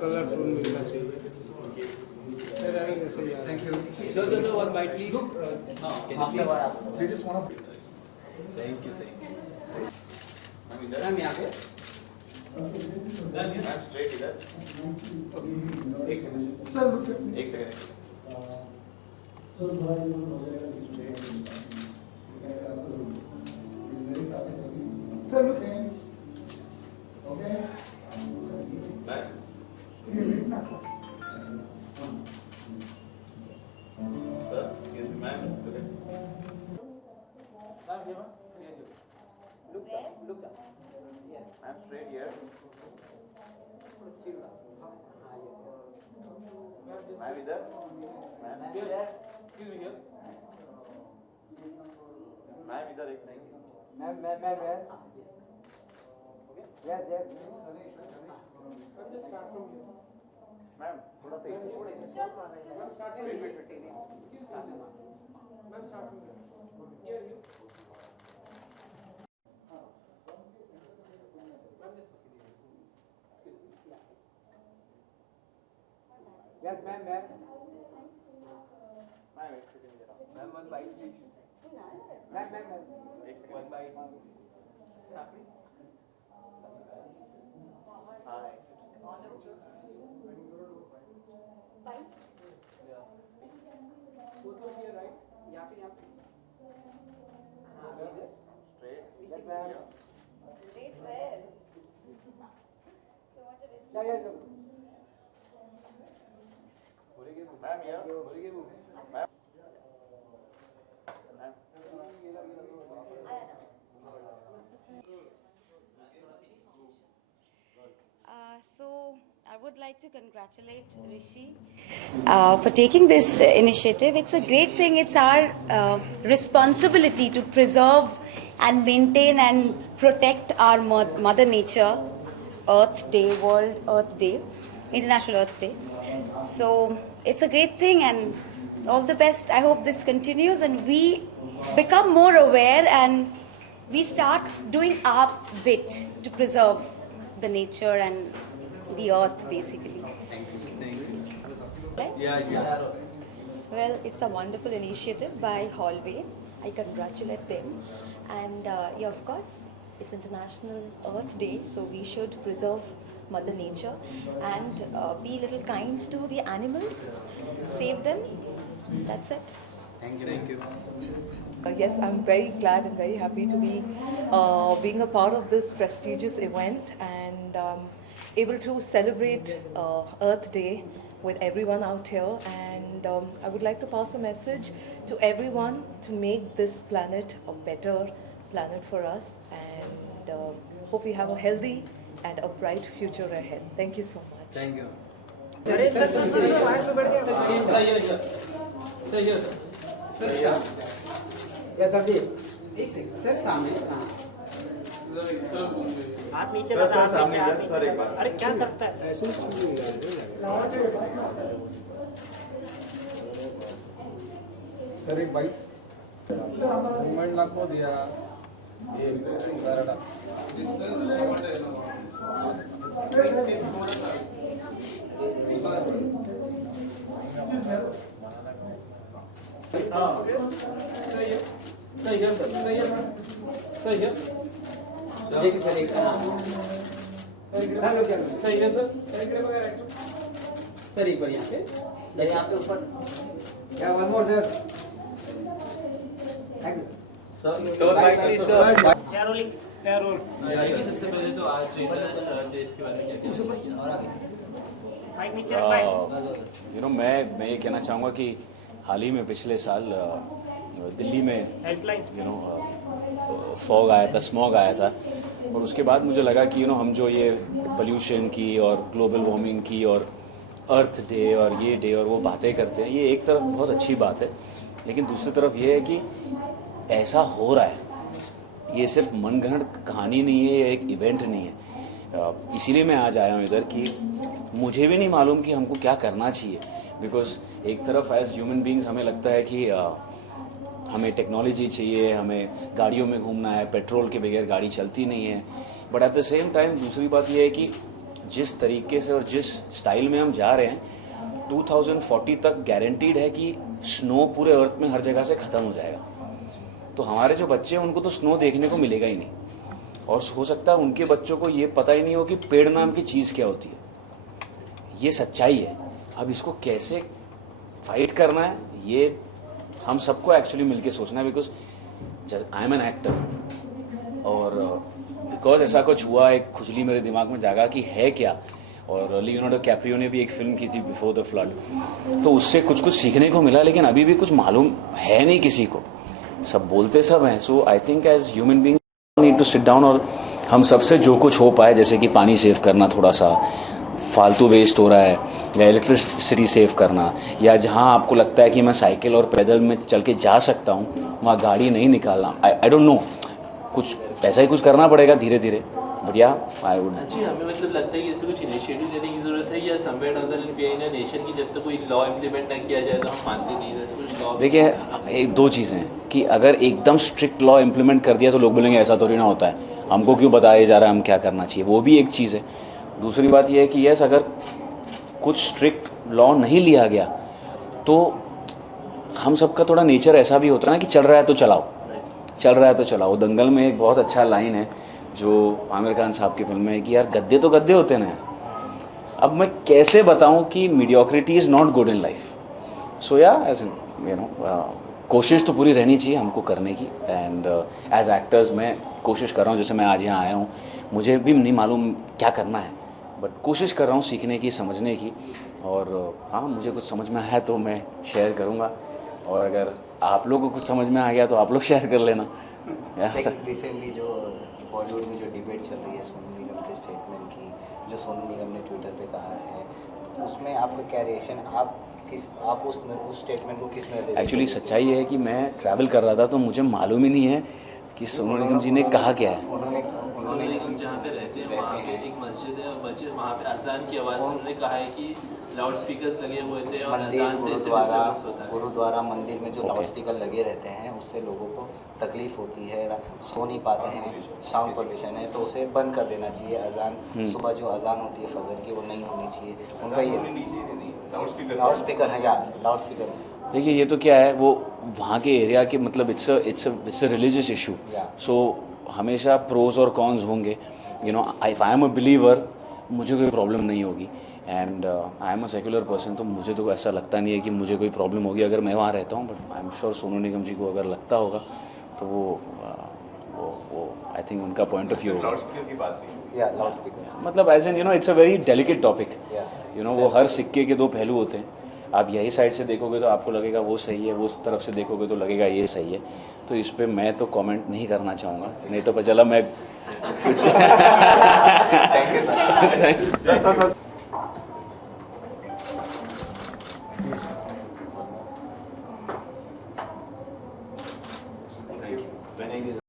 Colour tone मिलना चाहिए। Thank you. Sir, one bite please. Look, Can you after please? they just want to. Thank you. Ma'am यहाँ पे ma'am straight इधर एक second एक second sir excuse me ma'am look up. Yes. Ma'am straight here ma'am इधर ma'am Excuse me here. Ma'am इधर एक second Ma'am, where? Yes, yes. Ma'am थोड़ा सा इधर Yes, ma'am, where? मैम एक सेकंड जरा Ma'am, one bite, please. Ma'am. एक second One bite. Hi straight Yes, ma'am. Straight where? So much of Yeah, yes, sir. Ma'am here ma'am ma'am So I would like to congratulate Rishi for taking this initiative. It's a great thing. It's our responsibility to preserve and maintain and protect our Mother Nature, Earth Day, World Earth Day, International Earth Day. So it's a great thing and all the best. I hope this continues and we become more aware and we start doing our bit to preserve the nature and the earth basically. Right? Yeah. Well, it's a wonderful initiative by Hallway. I congratulate them. And yeah, of course, it's International Earth Day, so we should preserve Mother Nature and be a little kind to the animals, save them. That's it. Thank you. Yes, I'm very glad and very happy to be being a part of this prestigious event and able to celebrate Earth Day with everyone out here. And I would like to pass a message to everyone to make this planet a better planet for us. And hope we have a healthy and a bright future ahead. Thank you so much. Thank you. Yes, sir. एक second sir सामने हाँ आप नीचे sir sir सामने इधर sir एक बार अरे क्या करता है सर एक बाइट मूवमेंट लाखो दिया ये सारा सर एक बार यहाँ पे ऊपर क्या one more sir thank you sir mike please sir क्या रोलिंग सबसे पहले तो आज इंटरनेशनल डे के बारे में क्या कहना चाहिए और आगे माइक नीचे रख भाई मैं ये कहना चाहूँगा कि हाल ही में पिछले साल दिल्ली में हेल्पलाइन फॉग आया था, स्मॉग आया था और उसके बाद मुझे लगा कि हम जो ये पोल्यूशन की और ग्लोबल वार्मिंग की और अर्थ डे और ये डे और वो बातें करते हैं, ये एक तरफ बहुत अच्छी बात है, लेकिन दूसरी तरफ ये है कि ऐसा हो रहा है, ये सिर्फ मनगढ़ंत कहानी नहीं है, ये एक इवेंट नहीं है। इसीलिए मैं आज आया हूँ इधर कि मुझे भी नहीं मालूम कि हमको क्या करना चाहिए, बिकॉज एक तरफ एज ह्यूमन बींग्स हमें लगता है कि हमें टेक्नोलॉजी चाहिए, हमें गाड़ियों में घूमना है, पेट्रोल के बगैर गाड़ी चलती नहीं है। But at the same time दूसरी बात यह है कि जिस तरीके से और जिस स्टाइल में हम जा रहे हैं 2040 तक गारंटीड है कि स्नो पूरे अर्थ में हर जगह से ख़त्म हो जाएगा। तो हमारे जो बच्चे हैं उनको तो स्नो देखने को मिलेगा ही नहीं, और हो सकता है उनके बच्चों को ये पता ही नहीं हो कि पेड़ नाम की चीज़ क्या होती है। ये सच्चाई है। अब इसको कैसे फाइट करना है ये हम सबको एक्चुअली मिलके सोचना है, because I am an actor और बिकॉज ऐसा कुछ हुआ, एक खुजली मेरे दिमाग में जागा कि है क्या। और लियोनार्डो कैप्रियो ने भी एक फिल्म की थी बिफोर द फ्लड, तो उससे कुछ कुछ सीखने को मिला, लेकिन अभी भी कुछ मालूम है नहीं किसी को, सब बोलते सब हैं। So I think as human being need to sit down और हम सबसे जो कुछ हो पाए, जैसे कि पानी सेव करना, थोड़ा सा फालतू वेस्ट हो रहा है, या इलेक्ट्रिसिटी सेव करना, या जहाँ आपको लगता है कि मैं साइकिल और पैदल में चल के जा सकता हूँ वहाँ गाड़ी नहीं निकालना। आई डोंट नो, कुछ ऐसा ही कुछ करना पड़ेगा धीरे धीरे। बढ़िया आई वुड। जी, हमें मतलब लगता है कि ऐसे कुछ इनिशिएटिव लेने की जरूरत है, या somewhere other in a nation की जब तक कोई लॉ इम्प्लीमेंट ना किया जाए तो हम मानते नहीं है। ऐसे कुछ लॉ देखिए, एक दो चीज़ें हैं कि अगर एकदम स्ट्रिक्ट लॉ इम्प्लीमेंट कर दिया तो लोग बोलेंगे ऐसा थोड़ी ना होता है, हमको क्यों बताया जा रहा है हम क्या करना चाहिए, वो भी एक चीज़ है। दूसरी बात यह है कि यस, अगर कुछ स्ट्रिक्ट लॉ नहीं लिया गया तो हम सबका थोड़ा नेचर ऐसा भी होता है ना कि चल रहा है तो चलाओ, चल रहा है तो चलाओ। दंगल में एक बहुत अच्छा लाइन है जो आमिर खान साहब की फिल्म में है कि यार गद्दे तो गद्दे होते हैं ना यार। अब मैं कैसे बताऊं कि mediocrity is not good in life. So yeah as you know कोशिश तो पूरी रहनी चाहिए हमको करने की। एंड एज एक्टर्स मैं कोशिश कर रहा हूँ, जैसे मैं आज यहाँ आया हूँ, मुझे भी नहीं मालूम क्या करना है, बट कोशिश कर रहा हूँ सीखने की, समझने की। और हाँ, मुझे कुछ समझ में आया तो मैं शेयर करूँगा, और अगर आप लोगों को कुछ समझ में आ गया तो आप लोग शेयर कर लेना। रिसेंटली जो बॉलीवुड में जो डिबेट चल रही है सोनू निगम के स्टेटमेंट की, जो सोनू निगम ने ट्विटर पे कहा है, तो उसमें आपका क्या रिएक्शन, आप उस स्टेटमेंट को किस नज़र से? एक्चुअली सच्चाई है कि मैं ट्रैवल कर रहा था तो मुझे मालूम ही नहीं है कि सोनू निगम जी ने कहा क्या है। सोनू निगम जहाँ पे रहते हैं वहाँ पे एक मस्जिद है, और मस्जिद वहाँ पे अजान की आवाज़ से उन्होंने कहा है कि लाउड स्पीकर्स लगे हुए थे और अजान से डिस्टर्बेंस होता है। गुरुद्वारा मंदिर में जो लाउड स्पीकर लगे रहते हैं उससे लोगों को तकलीफ होती है, सो नहीं पाते हैं, साउंड पोल्यूशन है, तो उसे बंद कर देना चाहिए। अजान सुबह जो अजान होती है फजर की वो नहीं होनी चाहिए। उनका ये लाउड स्पीकर है यार, लाउड स्पीकर। देखिए, ये तो क्या है, वो वहाँ के एरिया के मतलब इट्स अ रिलीजियस इशू। सो हमेशा प्रोज और कॉन्स होंगे। You know, if I am a believer मुझे कोई प्रॉब्लम नहीं होगी, and I am a secular person, तो मुझे तो ऐसा लगता नहीं है कि मुझे कोई प्रॉब्लम होगी अगर मैं वहाँ रहता हूँ। But I am sure Sonu Nigam ji को अगर लगता होगा तो वो आई थिंक उनका पॉइंट ऑफ व्यू होगा। मतलब as an you know it's a very delicate topic. You know, वो हर सिक्के के दो पहलू होते हैं। आप यही साइड से देखोगे तो आपको लगेगा वो सही है, वो उस तरफ से देखोगे तो लगेगा ये सही है। तो इस पर मैं तो कमेंट नहीं करना चाहूँगा, नहीं तो पता चला मैं कुछ